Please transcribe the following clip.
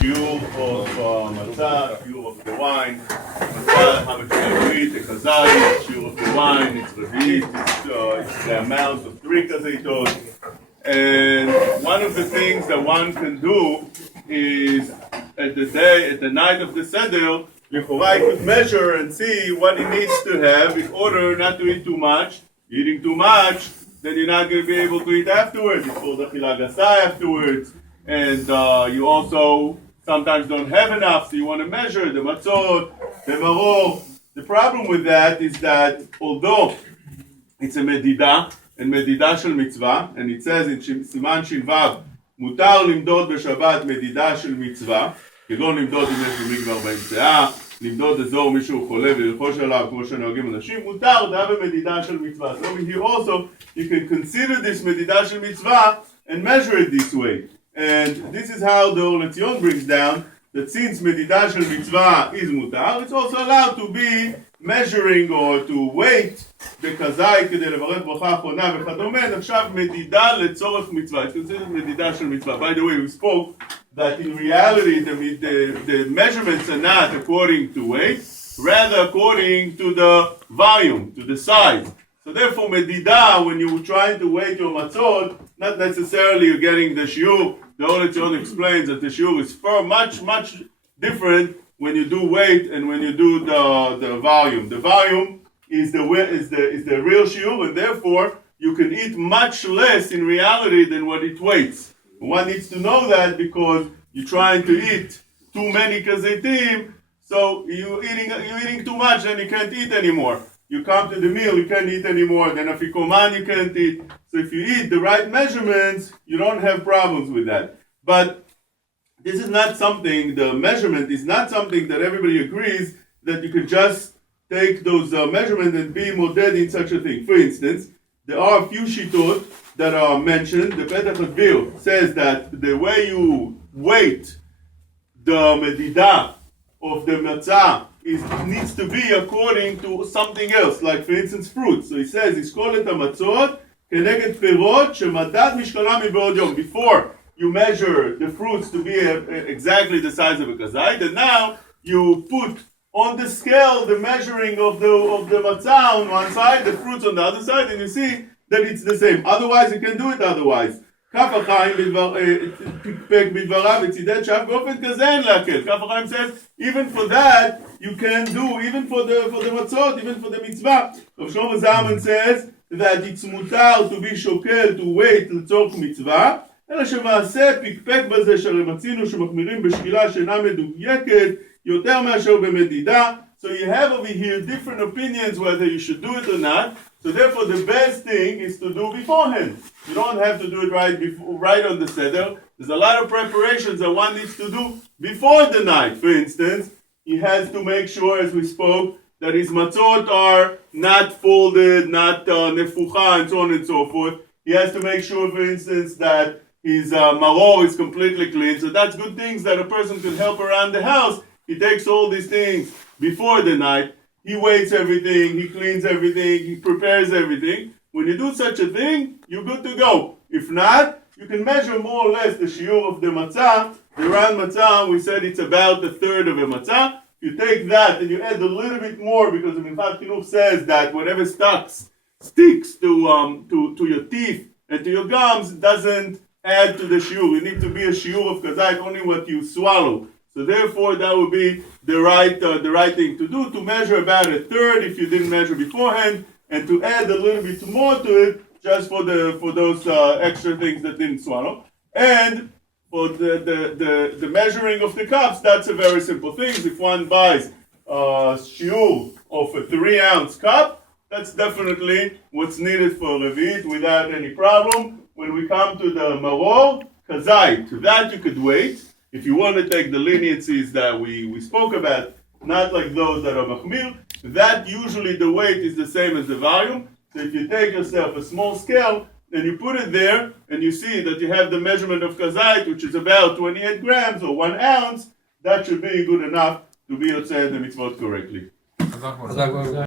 שיעור of matzah, שיעור of the wine. Matzah, how much you eat, the kazait, shiur of the wine, it's revit, it's the amount of 3 kazaitot. And one of the things that one can do is at the night of the seder, Horaa could measure and see what he needs to have in order not to eat too much. Eating too much, then you're not going to be able to eat afterwards. It's called achila gasa afterwards. And you also sometimes don't have enough, so you want to measure the matzot, the maror. The problem with that is that although it's a medida, and medida shel mitzvah, and it says in siman shin vav, mutar limdod בשבת מדידה של מצווה, כגון למדוד אם יש לי מגבר באמצעה, למדוד אזור מישהו חולה וללחוש עליו כמו שנוהגים אנשים, מותר דה במדידה של מצווה. So over here also, you can consider this מדידה של מצווה and measure it this way. And this is how the Or Letzion brings down that since מדידה של מצווה is מותר, it's also allowed to be measuring or to weight בכזית כדי לברך ברכה אחרונה וכדומה, נחשב מדידה לצורך מצווה. It's considered מדידה של מצווה. By the way, we spoke that in reality the measurements are not according to weight, rather according to the volume, to the size. So therefore medida, when you're trying to weight your matzot, not necessarily you're getting the shiur. The Or Letzion explains that the shiur is far much different when you do weight and when you do the volume. The volume is the real shiur, and therefore you can eat much less in reality than what it weighs. One needs to know that because you're trying to eat too many kazaitim, so you're eating too much and you can't eat anymore. You come to the meal, you can't eat anymore. Then afikoman you can't eat. So if you eat the right measurements, you don't have problems with that. But this is not something, the measurement is not something that everybody agrees that you could just take those measurements and be moded in such a thing. For instance, there are a few shitot that are mentioned. The Pesach says that the way you weight the medida of the matzah needs to be according to something else, like for instance fruits. So he says, "Iskol et hamatzot keneged perot shemadad mishkalam mibod yom." Before you measure the fruits to be exactly the size of a kazait, and now you put on the scale the measuring of the matzah on one side, the fruits on the other side, and you see that it's the same. Otherwise, you can do it otherwise. Kaf HaChaim פקפק בדבריו וצידד שאף באופן כזה אין להקל. Kaf HaChaim says, even for that, you can do, even for the matzot, even for the mitzvah. Rav Shlomo Zalman says that it's mutar to be shokel, to wait לצורך מצווה, אלא שמעשה פקפק בזה שהרי מצינו שמחמירים בשקילה שאינה מדויקת יותר מאשר במדידה. So you have over here different opinions whether you should do it or not. So therefore the best thing is to do beforehand. You don't have to do it right on the seder. There's a lot of preparations that one needs to do before the night. For instance, he has to make sure, as we spoke, that his matzot are not folded, not nefucha, and so on and so forth. He has to make sure, for instance, that his maror is completely clean. So that's good things that a person can help around the house. He takes all these things before the night. He weights everything, he cleans everything, he prepares everything. When you do such a thing, you're good to go. If not, you can measure more or less the shiur of the matzah. The round matzah, we said it's about a third of a matzah. You take that and you add a little bit more, because the Minchas Chinuch says that whatever sticks to your teeth and to your gums doesn't add to the shiur. You need to be a shiur of kazait, only what you swallow. So therefore, that would be the right thing to do, to measure about a third if you didn't measure beforehand, and to add a little bit more to it just for those extra things that didn't swallow. And for the measuring of the cups, that's a very simple thing. If one buys a shiur of a 3-ounce cup, that's definitely what's needed for revit without any problem. When we come to the maror, kazait, to that you could wait. If you want to take the leniencies that we spoke about, not like those that are machmir, that usually the weight is the same as the volume. So if you take yourself a small scale and you put it there and you see that you have the measurement of kazait, which is about 28 grams or 1 ounce, that should be good enough to be yotzei the mitzvot correctly.